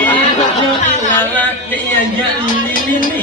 Lala iya ya ini.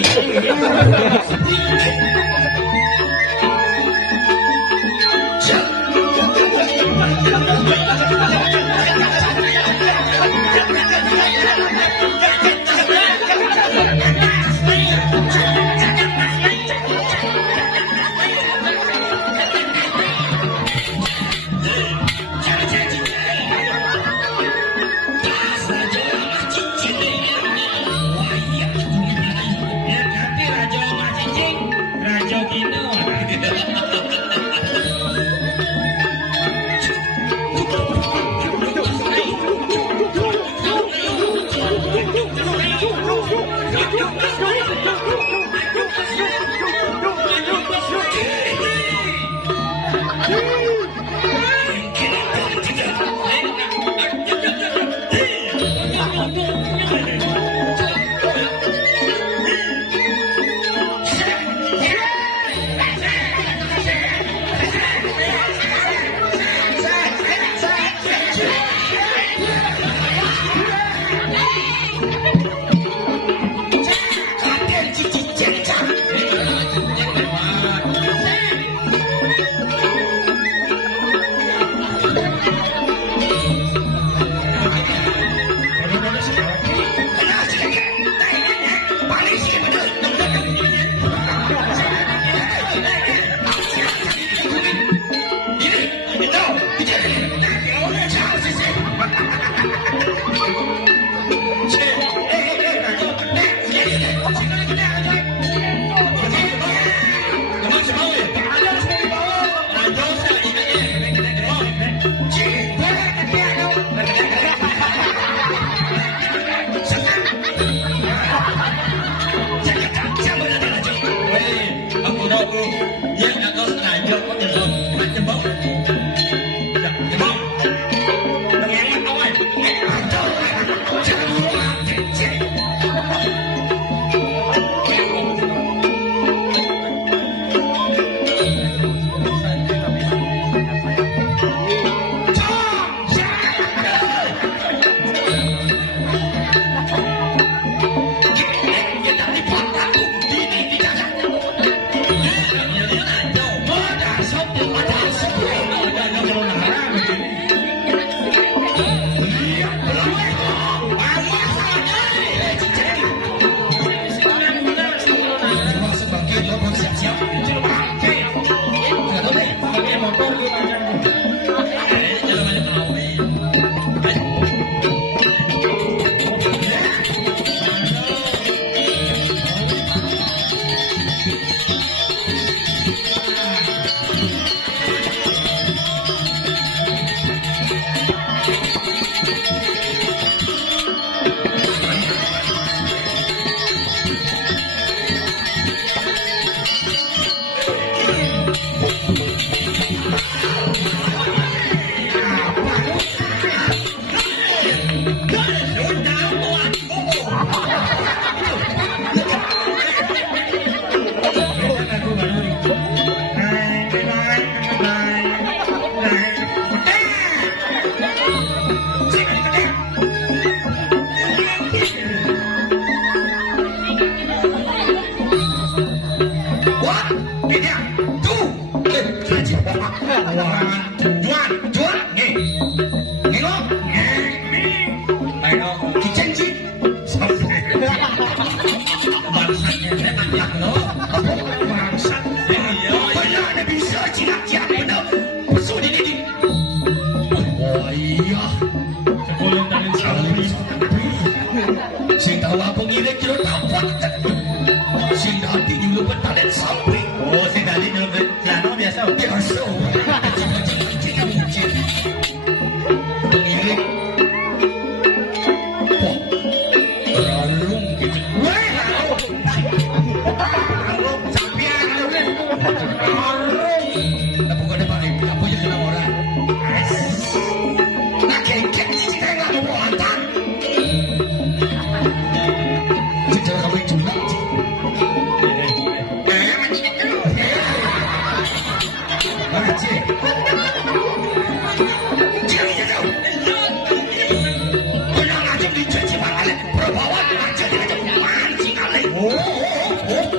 ale perbawa aja dia mancing ale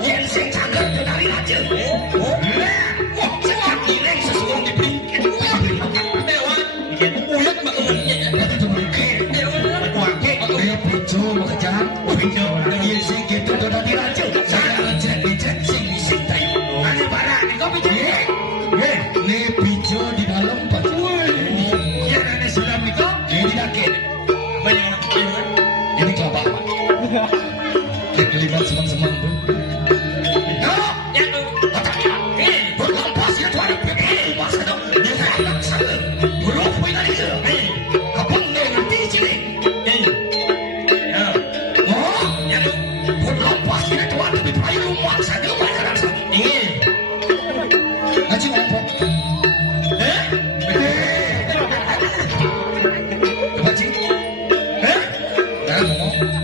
yen sing cangger dari aja wah cepat gireng sesuatu dibingkin dewan uyut makeunnya Bejo mengejar, bejo, yen sing gitu dari aja saya jadi sing disintai ane barang kau bejo ne bejo di dalam baju ya ane sudah itu ini yakin banyak ini coba kita lihat semang-semang tuh ya tuh berkampas ya tuh masa dong dia nak sana belum punya itu kapung ne ngerti sini ya tuh berkampas ya tuh ada di payung masa dia bayar sama ini aja ngomong coba cing jangan ngomong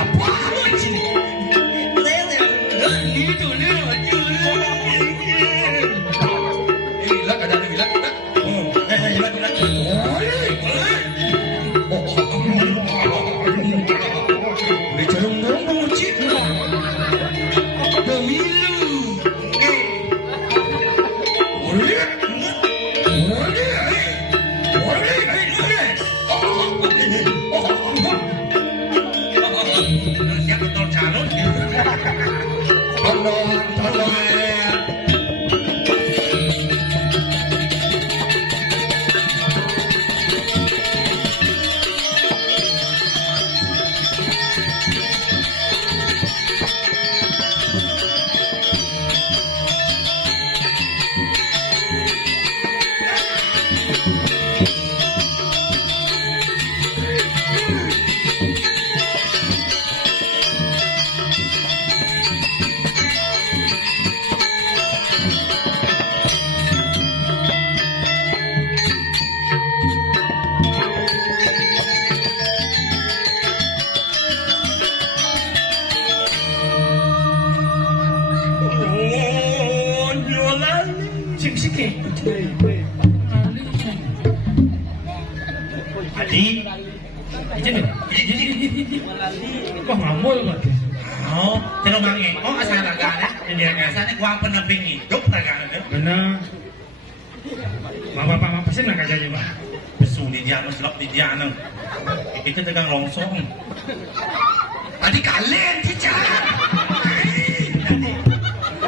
Apa? sikit. Adi. Ijin ni. Kau ngamul kau. Oh, terus mangi. Oh, asal lagane. Ini asalnya kuang penamping hidup lagane tu. Benar. Mama papa pesen nak kerja juga. Besu di dia, selok di dia tu. Itu tegang longsong. Adi kalian tidak.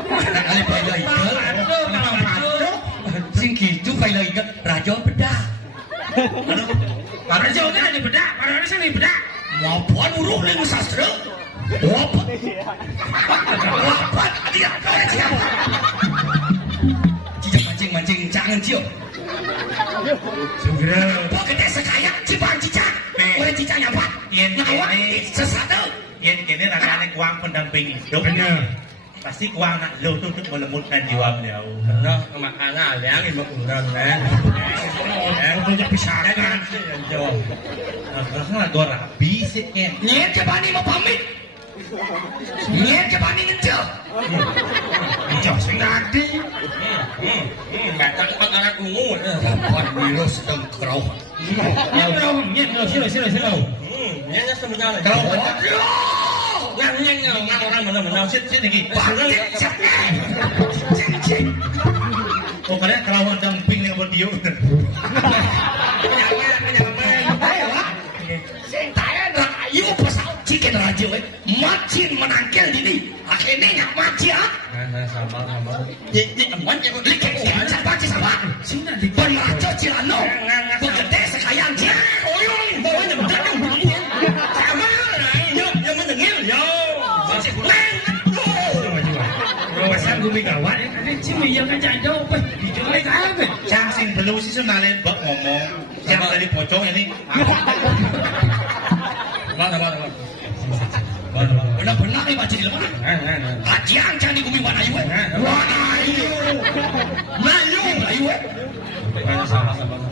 Kalian pilih itu. Sing gitu pilih itu raja bedah. Para jauh ni bedak, para orang sini bedak. Mau puan urut lagi sastra. Apa? Apa? Dia kau siapa? Tidak mancing jangan cium. Segera. Kau kita sekaya cipang cicak. Oleh cicaknya apa? Ngawan sesuatu. Yang ini lagane kuang pendamping hidup. Benar. Pasti kuang nak lo tu untuk melemutkan jiwa beliau. Nó makanan yang ibu undang kan. Untuk jadi pisahkan. Karena dua rabi siknya. Niat ke bani mau pamit. Niat ke bani ngejar. Jauh sing nanti. Macam anak ungu. Dapat biro sedang kerauh. Silo. Ini sebenarnya. Kalau Yang orang mana sit lagi. Bangkit jangan. oh kalian kerawan damping yang berdiu. Ayo pasal cikin raja macin menangkel ini akhirnya nggak maci ah Sama. lihat siapa sama pengaco cilano bekerja sekalian dia oyong bawanya bener sama yang mendengar yo Pasal gue kawan, ada cimi yang ngajak jauh pe, dijual kan? Yang sing belum sih sebenarnya bak ngomong, yang dari pocong ini. benar-benar nih baca di mana? Kajian jangan di bumi Wanayu. Melayu.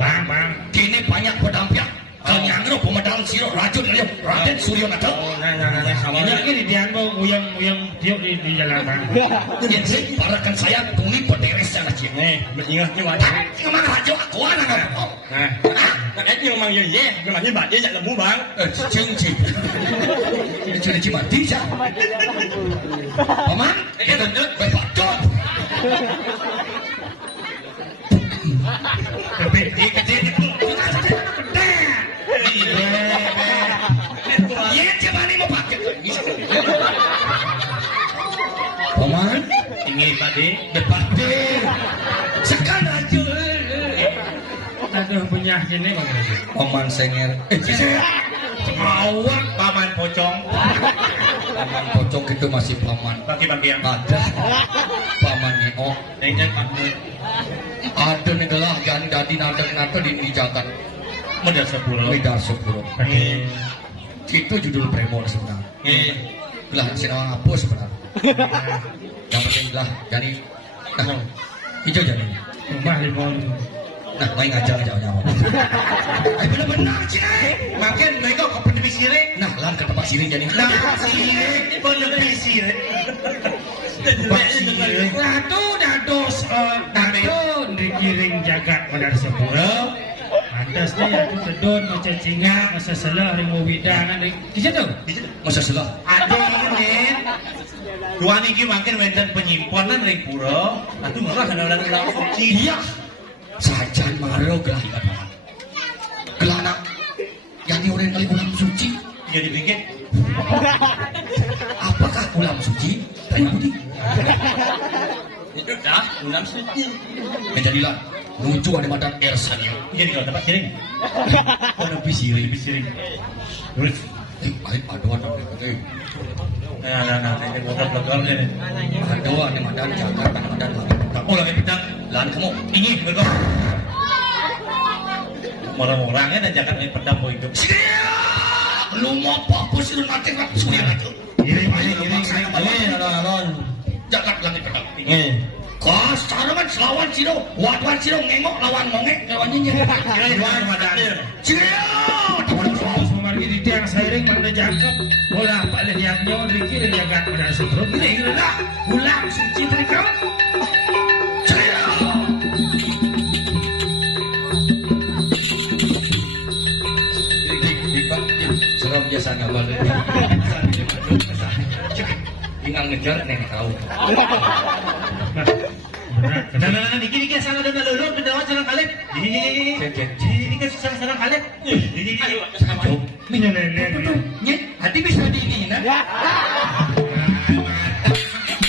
Bang. Kini banyak pedampiak. Kenyangro pemedalan siro racun dia Raden Suryo Nata. Ini dia mau uyang tiup di jalan bang. Yang saya ibaratkan saya kuni peteres jalan dia. Ingat ni mana? Kemana raja aku anak apa? Nhưng mà nhưng mà như bạn vậy là mua bán. Chương trình. Chương trình mati saja. Paman, kita nak berpacot. Ye coba ni mau pakai. Paman, Ini pade. berpade. Sekarang raja. Aduh punya sini bang. Paman senger. Awak paman pocong. Paman pocong itu masih paman. Bagi yang Ada paman neo. dengan kamu Ada negara yang dari nada di jagat modal 10. Medar 10. Itu judul premor sebenarnya. Belah sinawang apa sebenarnya. Yang penting belah jadi hijau jadi. Rumah limon. Nah, main ngajar jauh-jauh. Benar-benar sih. Makin mereka kau penepi siring. Nah, lan ke tempat siring jadi. Nah, siring penepi siring. Dato dikiring jagat modal 10. Atasnya yang sedon macam singa masa salah ringo widang di situ. Masa salah. Ada ini. Dua niki makin wenten penyimpanan ring pura. Atuh malah kana dalam suci. Iya. Sajan maro gelah ibadah. Gelana yang diurin kali ulam suci. Jadi bikin. Apakah ulam suci? Tanya Budi. Itu dah ulam suci. Menjadilah lucu ada madan Ersanio. Jadi kalau tempat siring. Oh, lebih siring. Lebih siring. Terus. Baik paduan apa itu? Nah, ini motor ini. Paduan yang madan Jakarta madan lagi. Tak mau lagi pedang. Lan kamu Ini mereka. Orang-orangnya dan jangan main pedang mau hidup. lu mau apa sih lu nanti kan suya itu. Ini. Jagat langit pedang. Ini. Kau sekarang kan selawan Ciro, wan Ciro ngengok lawan ngongek lawan nyinyir. Lawan madanya. Ciro, Terus memargi di tiang sairing mana jangkep. Bola balik yang nyawa dikirim jagat pada sebelum ini. Ulang suci mereka. Ciro. tinggal ngejar nenek tahu. Nah, dikit salah dan lulur pendawa sarang kalib. Ini kan sarang kalib. Ini Kacau. Nyet, hati bisa di ini, nah.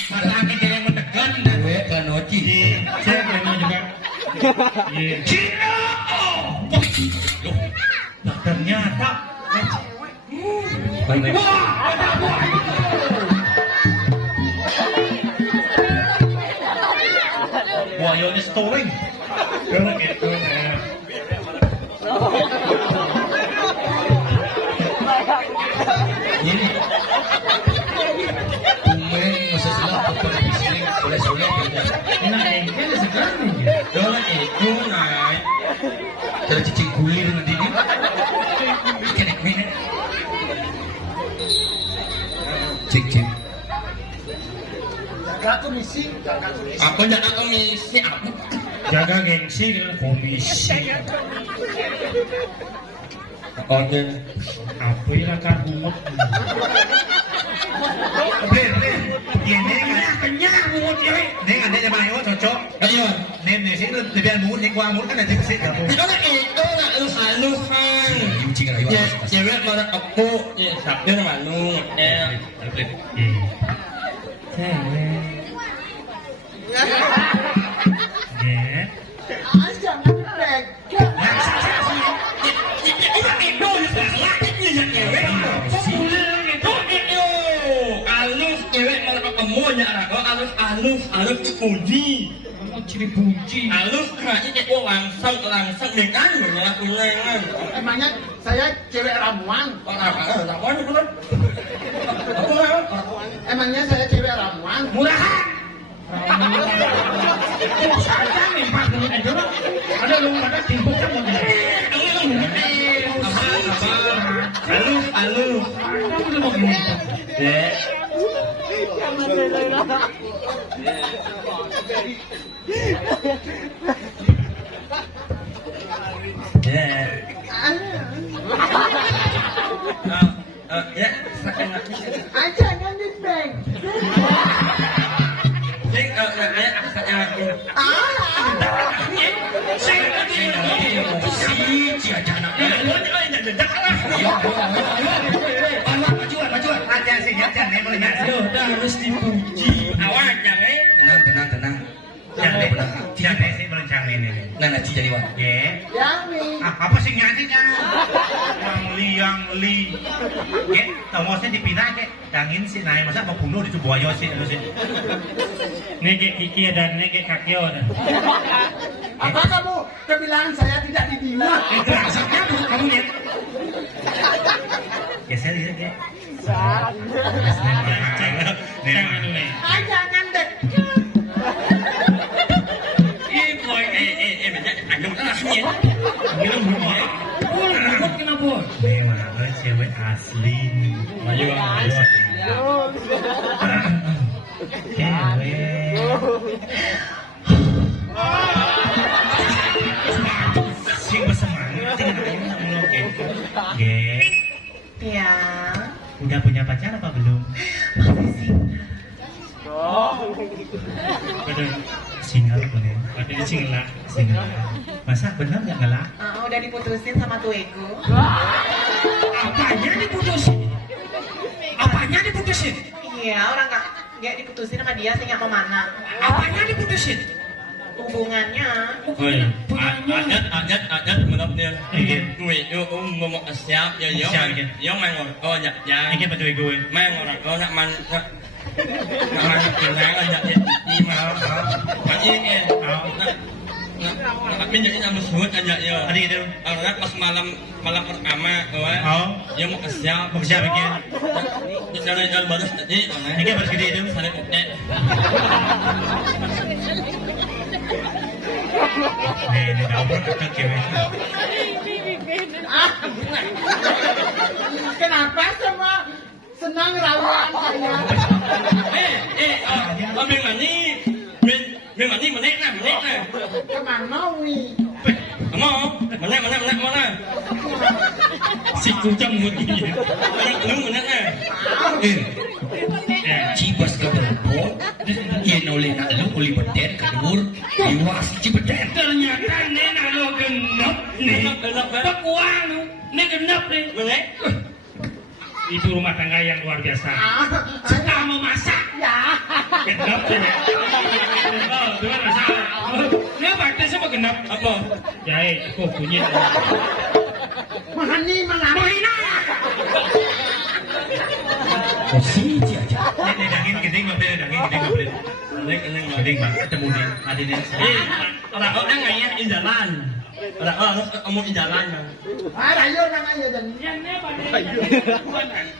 Matanya dia yang mendekat, dan gue kan oci. saya kena juga. Cina. Nah, ternyata wah, yo ini storing. Karena gitu. Ini. Kumen masa salah apa bising boleh-boleh gitu. Nah, ini sekarang. Dolan itu naik. Kalau cicing kulir nanti ini. Kena minum. Cik. Aku jaga komisi apa? Jaga gengsi dengan komisi. Oke. Apa yang akan bungut? Ini kan kenyang bungut ini. Ini ada yang mayo cocok. Ayo. Nih sih lebih bungut yang gua bungut kan ada sih. Itu kan halus-halusan. Ya, cewek marah aku. Ya, sabda malu. Alus puji. Ciri puji. Alus kayaknya langsung dengan menyala kulengan. Emangnya saya cewek ramuan? Ramuan itu kan? Emangnya saya cewek ramuan? Murahan. Sadar nih Pak Bungut aja Pak. Ada lu pada timbuk kan mau jadi. Alus. Kamu mau gini. Ya. Ya, Jangan di bank. harus dipuji. Awak jangan. Tenang. Jangan sih merencang ini. Nah, nanti jadi wah. Ya. Yami. Apa sih nyanyinya? Yang li. Ya, tomosnya dipindah ke. Dangin sih naik masa mau bunuh di sebuah yosi itu sih. Nege kiki dan nege kakio dan. Apa kamu kebilangan saya tidak dibina? Itu maksudnya kamu ya. Geser ya. Jangan dulu. Jangan deh. Kenapa? Memang cewek asli. Cewek. Sing bersemangat. Ya. Udah punya pacar apa belum? Masih sih. Udah single boleh. Ada single. Masa benar nggak ngelak? Udah diputusin sama tueku. Apanya diputusin? Iya, orang nggak diputusin sama dia, sih nggak mana. Apanya diputusin? Hubungannya. Adat menurut dia. Gue itu ngomong siap ya yang main orang ya. Ini betul gue. Main orang man bilang aja di mana. Ini minyak ini harus buat aja ya. Tadi itu. Karena pas malam pertama, dia mau siap bikin. Dari jalan baru tadi, ini baru gede itu. Saling oke. Ini dapur kakak cewek. Kenapa semua senang rawan saya? Mani menek nah. Kemana wi? Mana? Si kucing mudi. Lu menek nah. Cibas ke berpo, yen oleh nak lu oleh beden ke dur, iwas cibeden. Ternyata nenek lo genep nih. Pekuang lu, ini genep nih. Itu rumah tangga yang luar biasa. Kamu masak? Ya. Genep nih. Oh, dengan masalah. Ini bakti sama genep. Apa? Jahe, kok kunyit. Mahani menghina. Sini aja. Ini daging gedeng nggak boleh, daging gedeng nggak boleh. Daging gedeng bang, ketemu nih. Hadirin. Orang-orang ngaya di jalan. Orang-orang ngomong di jalan bang. Rayo nang ayo dan.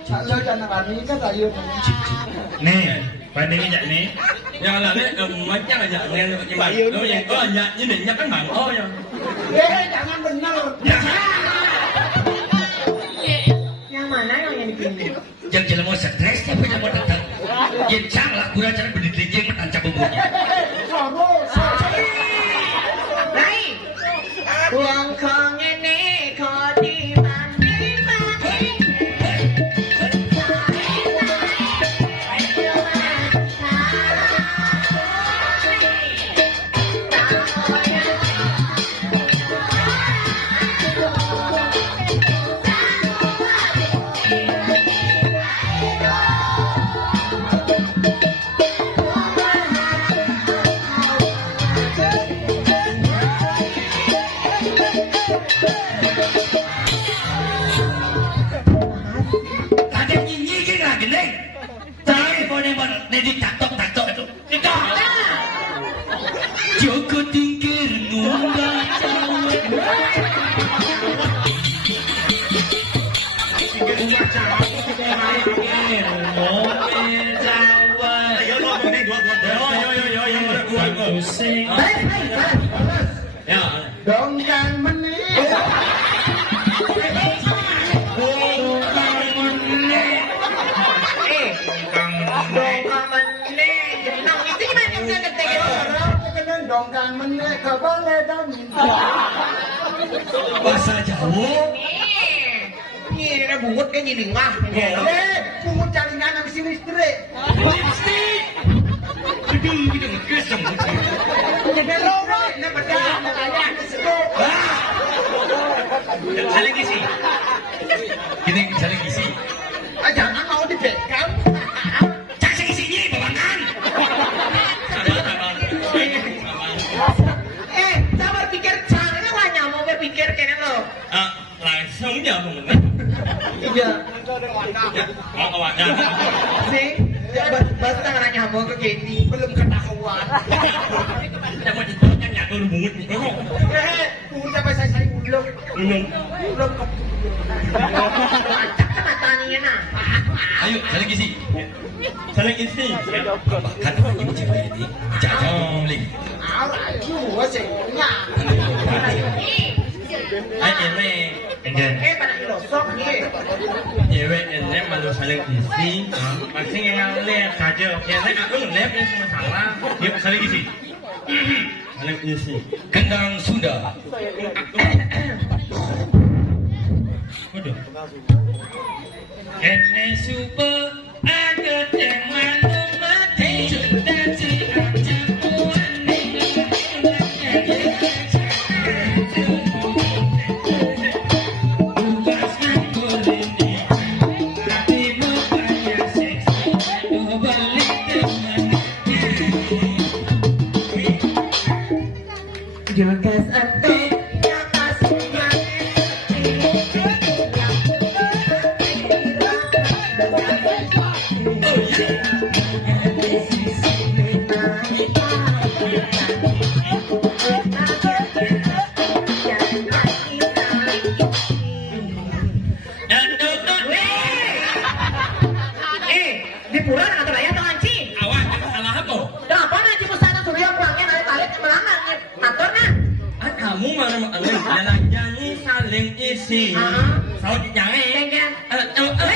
Rayo jangan bani kan rayo. Nih, bandingin aja nih. Yang lain macam aja yang aja ini nya kan bang oh ya. Jangan benar. Yang mana yang dipilih? Jangan jalan mau stres tapi jangan mau datang. Gencang lah kurang cara berdiri yang menancap bumbunya. Này, buông không nghe nè, khó đi bàn đi bàn đi. Kadang nyanyi ke nggak gini? Tapi boleh nanti tatok itu. Itu. Joko tingkir ngumba cawe. Dongkang menit. Dongkang menit ke balai dan Bahasa Jawa. Ini ada bungut kan jadi ngah. Bungut jaringan habis ini listrik. Aduh, gitu ngegesem. Jadi lorok, ini bedah, makanya kesedok. Saling isi. Gini, saling isi. Jangan mau dibekam. Cak sing isinya bawakan. Sabar pikir caranya lah nyamuk berpikir kayaknya lo. Langsung dia ngomong. Iya. Oh wadah. Sih, bas tangan nyamuk ke Kendi belum ketahuan. Kita mau ditanya nyatu bungut itu. Bungut sampai saya belum. Belum ke. Acak matanya nah. Ayo, saling isi. Saling isi. Kan ini cewek ini. Jangan beli. Ayo, wasenya. Ini Pada ilosok nih. cewek ini malu saling isi. Maksudnya yang lihat saja. Yang aku ngeliat ini semua salah. Yuk, saling isi. Saling isi. Kendang Sunda. Waduh. Ene supo ada dengan mati dan si aja kuane. Jokas atau di pura atau layan atau anci? Awas, salah apa? Dah apa nanti pusana surya kurangnya naik balik melangan motor nah. Kamu mana jalan janji saling isi. Saud jangan. Jangan.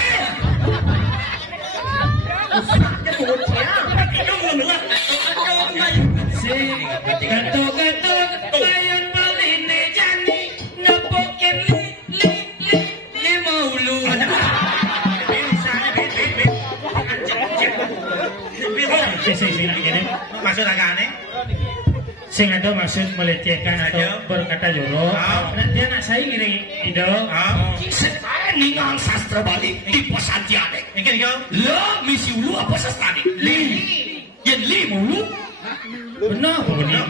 Usahnya turun siang. Itu belum dengar. Gato-gato layan baline jani nepokin li maulu. Sing nak kene. Maksud agane? Sing ada maksud melecehkan atau berkata jorok. Nah, dia nak saya ngiri Indo. Saya ningang sastra Bali di Posantiane. Iki kau. Lo misi ulu apa sastra ni? Li. Yen li mulu. Benar apa benar?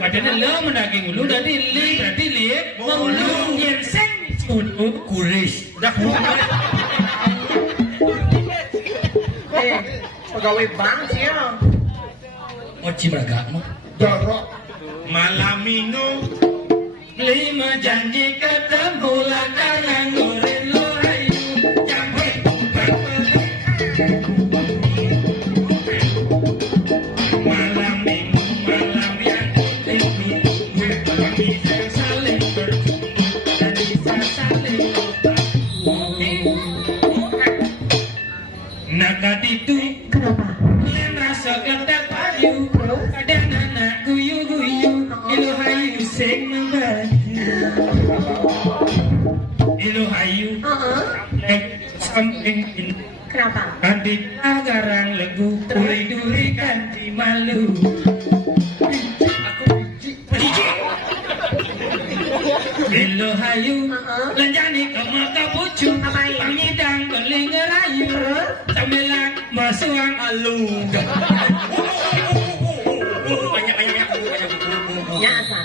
Adanya le mendaging ulu jadi li berarti li mulu yen sing ulu kuris. Udah kurang. Pegawai bank sih ya. Oci beragam. Jorok. Malam minggu. Lima janji ketemu lantaran ngurin lorayu jambe malam minggu malam yang ditunggu bisa saling bertemu dan bisa saling nakat itu Kenapa? yang rasa gendak payu kadang anak guyu-guyu ilu hayu sing membaju ilu hayu samping Kenapa? anti agarang legu duri-duri kanti malu ilu hayu lanjani ke maka pucuk pangidang beling ngerayu sambilang masuang alu Banyak. Ya asal.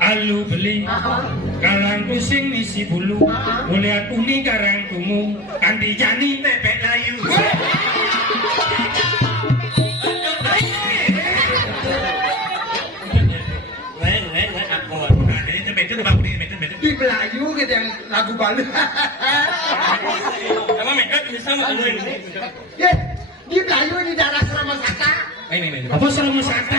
alu beli kalang pusing misi bulu boleh aku nih karang kumu kanti jani bebek layu Nah, jadi itu bagus itu. Di Melayu gitu yang lagu Bali. Emang mereka bisa malu ini. Ya, di Melayu di daerah Seramasata. apa selama sata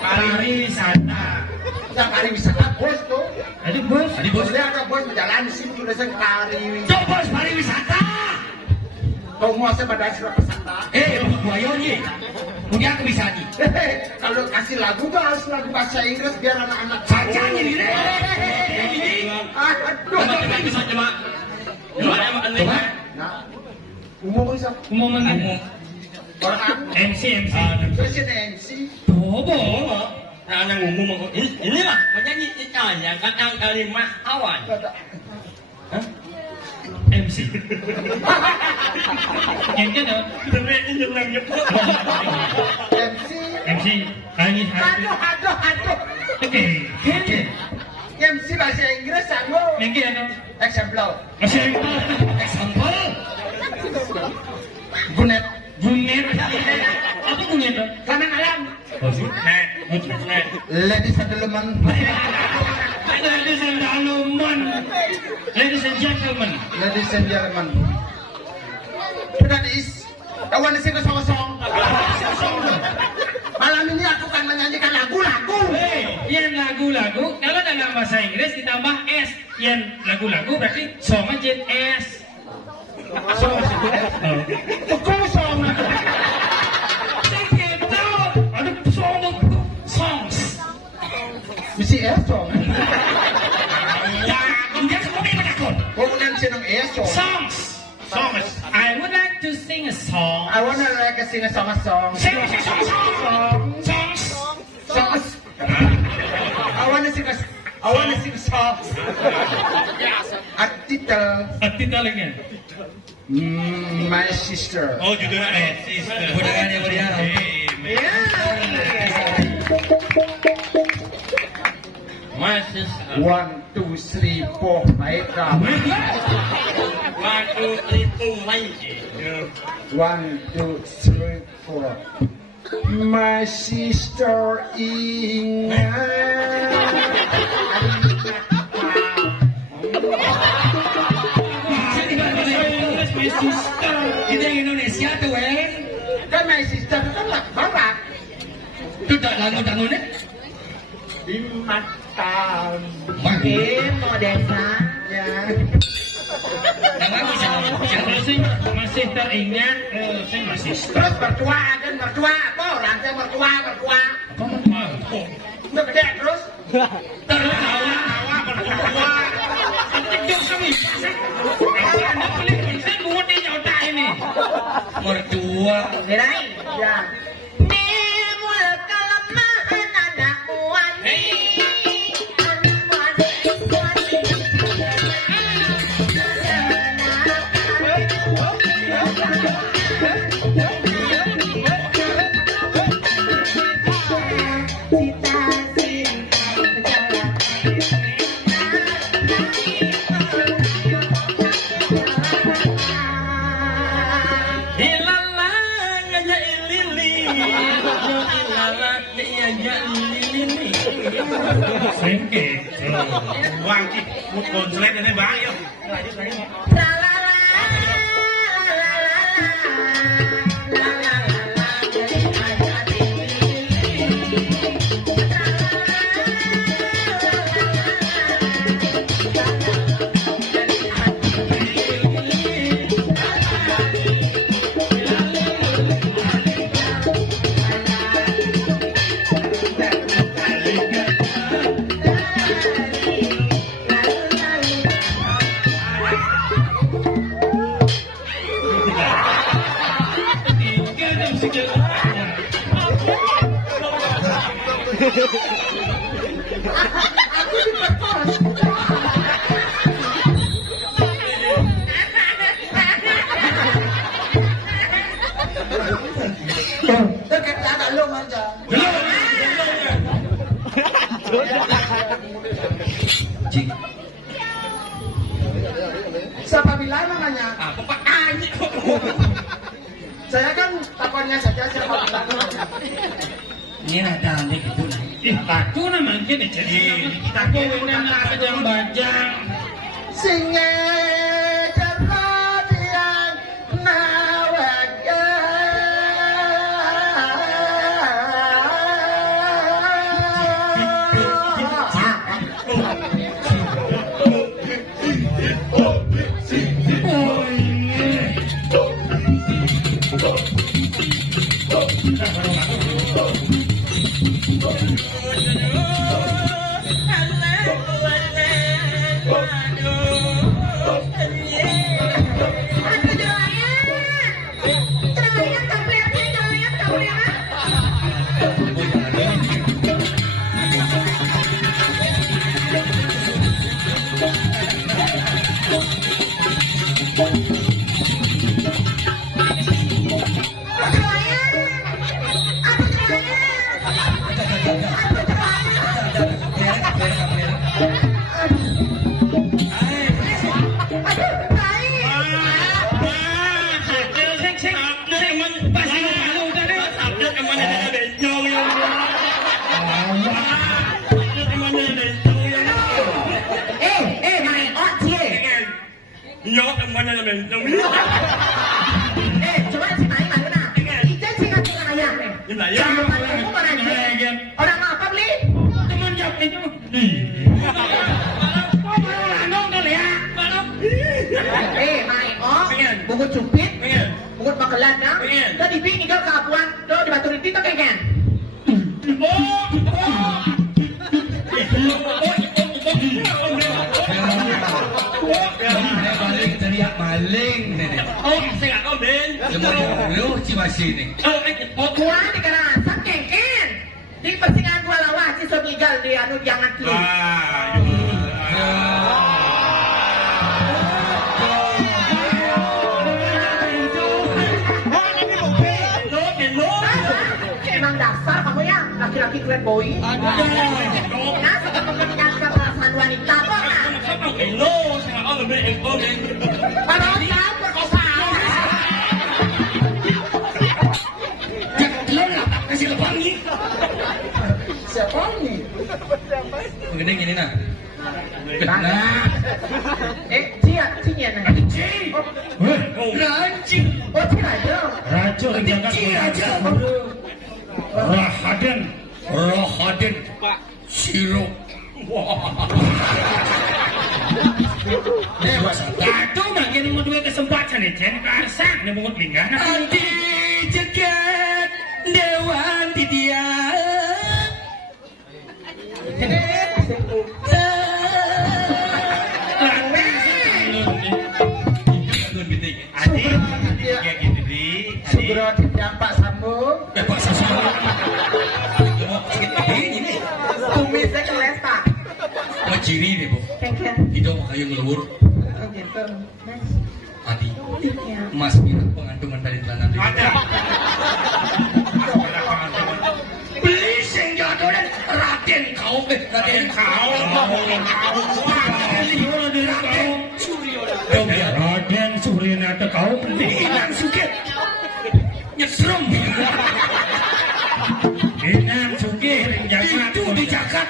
pariwisata Yang pariwisata bos tuh. aduh bos Bosnya ada bos berjalan di sini tulisan pariwisata. Tuh bos pariwisata. Kau mau saya pada Seramasata. Buayo nih. Kemudian aku bisa nih. Kalau kasih lagu tuh harus lagu bahasa Inggris biar anak-anak Baca nih. Aduh. Bisa coba. Coba emang aneh. Nah, umum bisa. umum Orang MC terus ini MC. bobo Nah, yang ngomong inilah penyanyi yang kadang kalimat awan. MC yang kena MC kali hati Aduh. oke MC bahasa Inggris sanggup. yang kena Eksemplar. masih Example. Gunet. Gunet apa gunet dong? Kanan alam. Ladies and gentlemen. Ladies and gentlemen, ladies and gentlemen, Ladies and gentlemen. That is kawan di sini song-song. Malam ini aku akan menyanyikan lagu-lagu. yang lagu-lagu kalau dalam bahasa Inggris ditambah S, yang lagu-lagu berarti song aja S. Pukul song. Ada songs. Mesti song. Ya, kemudian kemudian menakut. Kemudian senang song. Songs. I would like to sing a song. I wanna like to sing a song. Songs. Songs. I wanna sing a song. Artikel. Artikel again. My sister. Oh, judulnya sister. Kemudian. My sister. 1, 2, 3, 4. Baiklah. Waktu itu lagi. 1, 2, 3, 4. My sister ingat. Itu yang Indonesia tuh, Kan my sister itu kan lagu barat. Itu tak lagu-lagunya. Di mata. Mau desa. Ya. Jangan bisa. Kalau saya masih teringat, saya masih Terus mertua kan mertua. Apa orang saya mertua. Udah gede terus. tertawa berdua. Kejauh kami. Anda pelik saya buat dia otak ini. mertua. Gerai. Ya. Nemul kelemahan anak wani. Anak wani. Ilala ngaya ilili. Ilala ngaya ilili. Sengke. Wang cik, mut konslet ini bang yo. Dekat agak long aja. Cik, Siapa bilang namanya? Apa Pak Anjing? Saya kan takonnya saja siapa bilang namanya. ini ada nih gitu. Ih, batu namanya jadi kita kau nama bajang-bajang. Singe jarodian nawaga. Nhớ thằng bên này là mình không biết. Coba si Mai mana? Ijen singa singa ayam nih. Nhưng mà Jangan pakai aku mana nih? Orang apa beli? Teman jawab itu. Mai, bungut cupit, Pengen. bungut makelan na. Pengen. Tadi bini kau kapuan, do di batu rinti tak kengen. Balik teriak maling nenek. Oh, saya nggak tahu Ben. Lu Cimahi nih. Oh, Gua di kerasa kengen. Di persingan gua lawas si somigal di anu jangan kiri. Emang dasar kamu ya laki-laki keren boy. Nah, sekarang mengingatkan perasaan wanita kok. Hello, saya nggak tahu Ben. Oh, Ben. Parosa, perkosaan. Kasih lepangi. Siapa ini? Begini gini nak. Cia nih. Ranjing. Oh, Cia aja. Rajo menjaga Rahaden. Rahaden. Siro. Itu bagian mau dua kesempatan nih, Jen. Karsak nih mungut linggan. Anti jagat dewan titia. Adi, kayak gitu di. Lambung. Ya Pak Sasana. Sakit ini nih. Kumisnya keles Pak. Ngeciri deh Bu. Kengkel. Itu kayu ngelur. Oh gitu. Mas. Adi. Ya. Mas minta pengantungan dari celana dia. Ada. Beli senjata dan Raden kau Raden kau. Raden Suryana kau Inang Suket. Nyesrem. Inang Suki jagat Itu di jagat.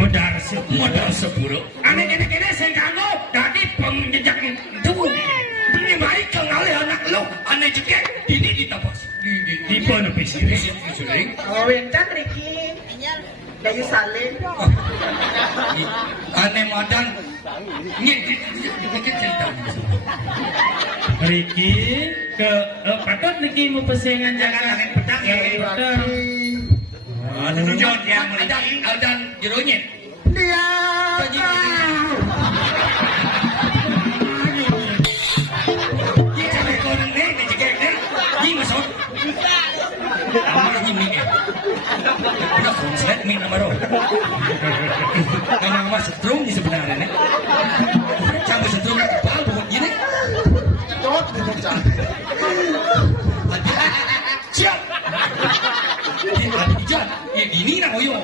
modal sepuro. Aneh-aneh saya kanggo tadi penjejak itu. Ini baik kengali anak lu. Aneh juga. Ini ditapak Di mana pesi? Oh, Wintan Riki. Dari Salim. Aneh madan. Ini cerita. Riki ke patut Riki mau pesengan jangan angin pedang ya. Tunjuk yang Riki. Aldan jeronya. Dia. Ini cewek kau ni juga ni. Ini masuk. Ini ni. Udah konslet min nama roh. Nama setrum ni sebenarnya ni. Campur setrum bal bukan ini. Tot di bocah. Siap. Ini nak oyo.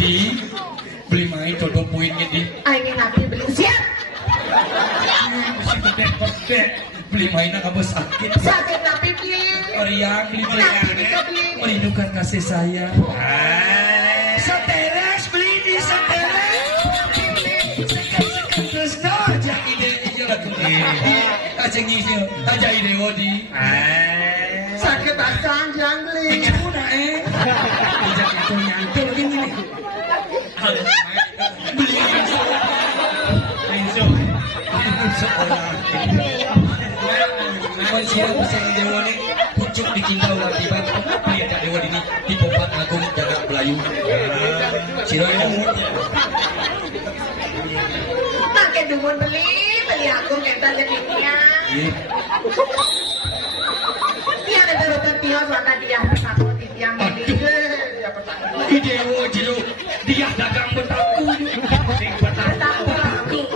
Di beli main todo poin ini. Ini nabi beli siap. Gede. Beli main nak kamu sakit. Sakit nabi beli. Meriang beli Nabi bisa beli. merindukan kasih sayang. Seteres beli di seteres. Terus no aja ide lagu ini. Aja ngisi aja ide odi. Sakit asam jangan beli. Cuna Ijak itu nyantul gini nih. Beli Rinso. Siapa pesan dewa ni pucuk di kintau akibat pria tak dewa ini di pompat agung jaga Melayu. Sirai umur. Pakai dumun beli aku kita jadinya. Dia ada berutan tios maka dia aku di tiang beli. Di dewa jero dia dagang betaku.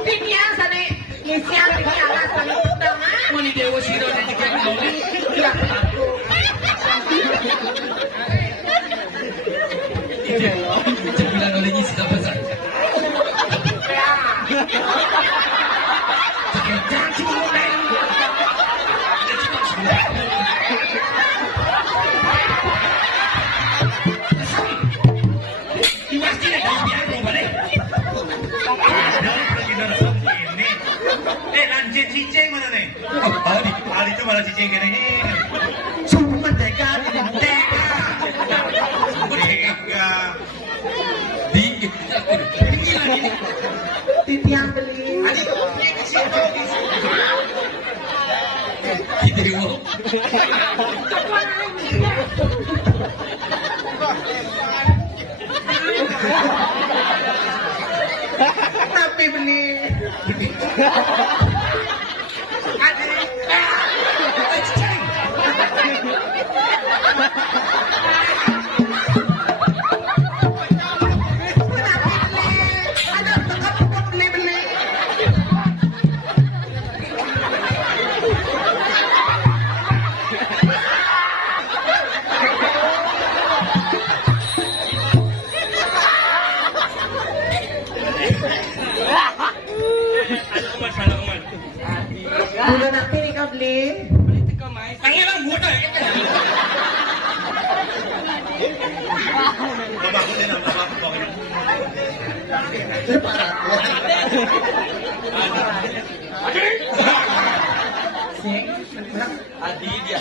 Dia sana ngisi apa ini alasan utama. Mani dewa siro dan juga ngomong. Dia aku. Cepilan olehnya sudah besar. Jangan cuma Iwas tidak tahu biar balik. Ini. Lanjut cicing mana nih? Hari itu malah cicing kayak gini. Cuma teka. Di tiang beli. Dewa. Tapi beli. Bulan nanti nih kau beli. Pangeran muda ya. Adi dia.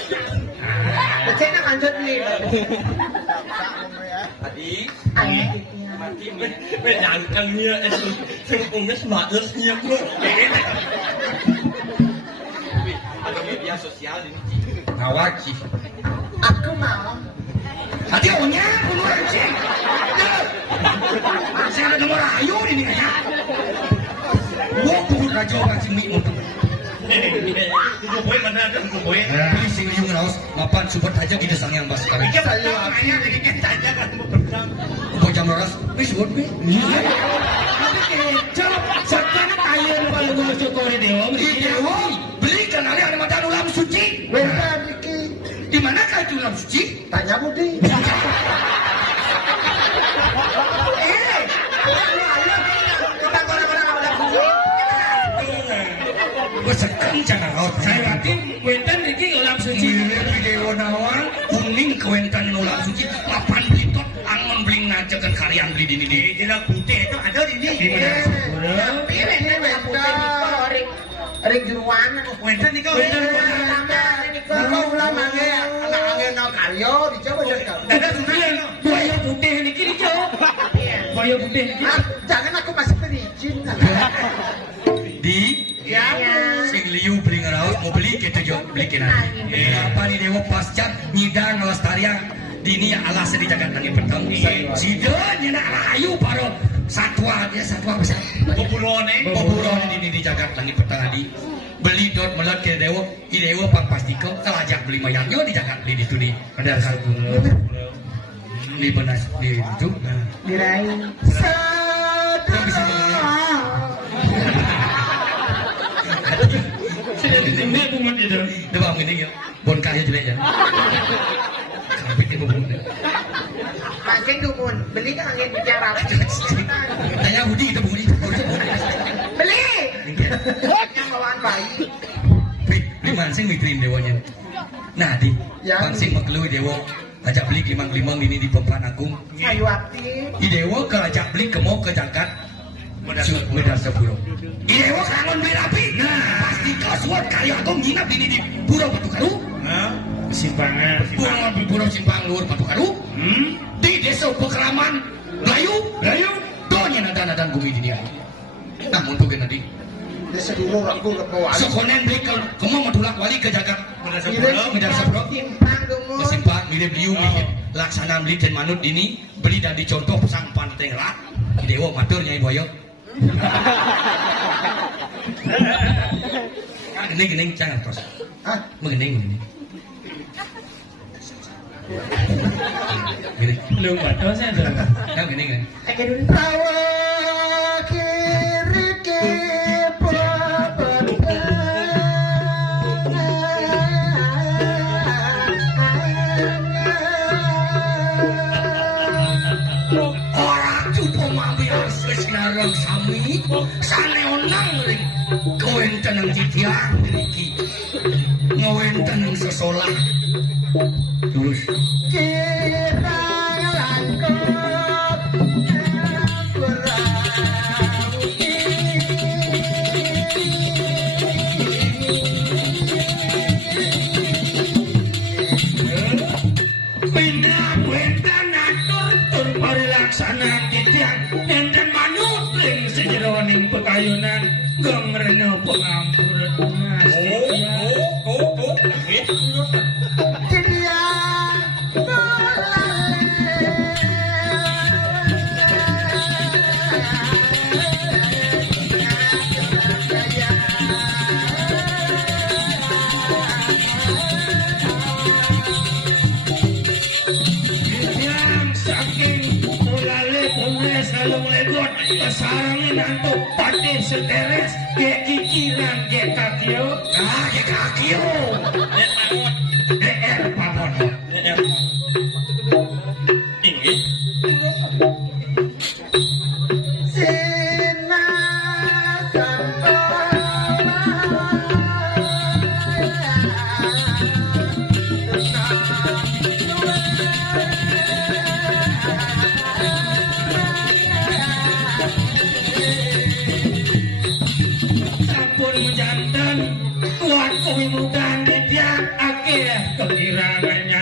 Saya nak lanjut beli. Adi. Mati menangkan dia itu sempurna smartlessnya bro. Ada media sosial ini. Nawaki. Aku mau. Hati ohnya bunuh aja. Saya ada nomor ayu ini kayaknya. Mau pukul raja orang sini untuk. Kuku poin mana tu kuku poin. Beli sing liung raus, mapan super aja kita sang yang bas kami. Kita berang ayah jadi kita aja kan berang. Kau jam roras, wis buat be. Cok, sekarang ayo paling gue syukur dewa. Dewa, belikan ali ada mata ulam suci. Bentar Riki, Di manakah itu ulam suci? tanya Budi. Gue sekencang raut. Saya yakin Wentan Riki ulam suci. Dewa nawang, kuning kewentan ulam suci. Mapan belitot, angon beling ngajakan karyan beli di ini. Tidak putih itu ada di sini. Ring jeruan. Wentan ni kau. Kalau ulang angin no karyo dicoba jadi kau. Ada sungai. Buaya putih Riki dijawab. Buaya putih Riki. Jangan aku masih berizin. Di sing liu beli ngeraus mau beli kita juga beli kena. Apa ni dewa pasca nyidang lestarian dini alas di jagat langit petang. Sidon nak rayu paro satwa dia satwa besar. Popular ni. Popular di jagat langit petang adi. Beli dot melat ke dewa, i dewa pang pastiko kelajak beli mayangnya di jagat beli di tu di pada satu di benas di itu. Diraih. Ini bunga itu. Dewa ini ya, bon kaya juga ya. Kapit ibu bon. Mancing dumun, beli kan angin bicara. Tanya Budi itu Budi. Beli. Yang lawan bayi. Beli mansing mitrin dewanya. Nah di mansing makelu dewa ajak beli limang ini di Pempan Agung. Ayu hati. I dewa ke ajak beli ke mau ke jagat Medar Sepuro. I dewa kangen beli rapi. Nah pasti kau suat kaya agung nginap di Puro Batu Karu. Simpangan. Puro Simpang Luar Batu Karu. Di desa Pekraman Melayu. Doanya nada-nada bumi dunia. Nah untuk nanti. Desa dulu aku kebawa. Sekonen beli ke mau matulak wali ke jagat Medar Sepuro. Simpang dumun. Kesimpan mirip liu mirip laksana beli dan manut ini beli dan dicontoh pesang pantai rak dewa matur nyai boyok gini jangan tos mengening gini Belum batas ya tu. nah gini kan Aja dulu. Sami sane onang ring kawenten nang titiang iki ngawenten nang sesolah terus Pindah wentan atur tur parilaksanaan titian enten manuk ring sejeroning pekayunan gemreno pengampuran mas. Sarangin antuk pati seteres ke kikiran ke kakio ke kakio DR pamonot Inggit. sampun menjantan kuat kewimudan dia akeh kekirangannya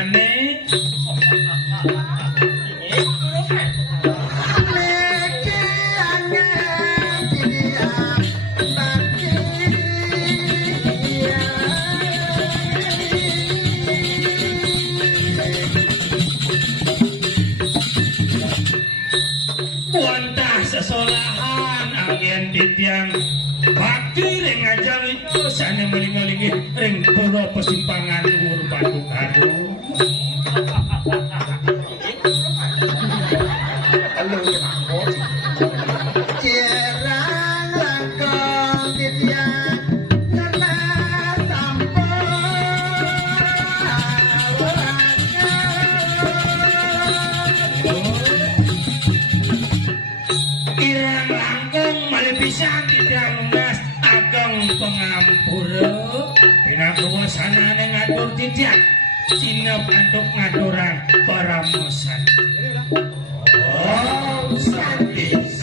Kuantah sesolahan angin di titiang bakti ring ajang itu sana melingalingi ring pura persimpangan luhur Batu Karo. Cirang langkong titiang karena Irang langkung malipisan titiang lunas ageng pengampura pinakuwasana ngatur titiang sinep antuk ngaturan paramosan. Oh, Santi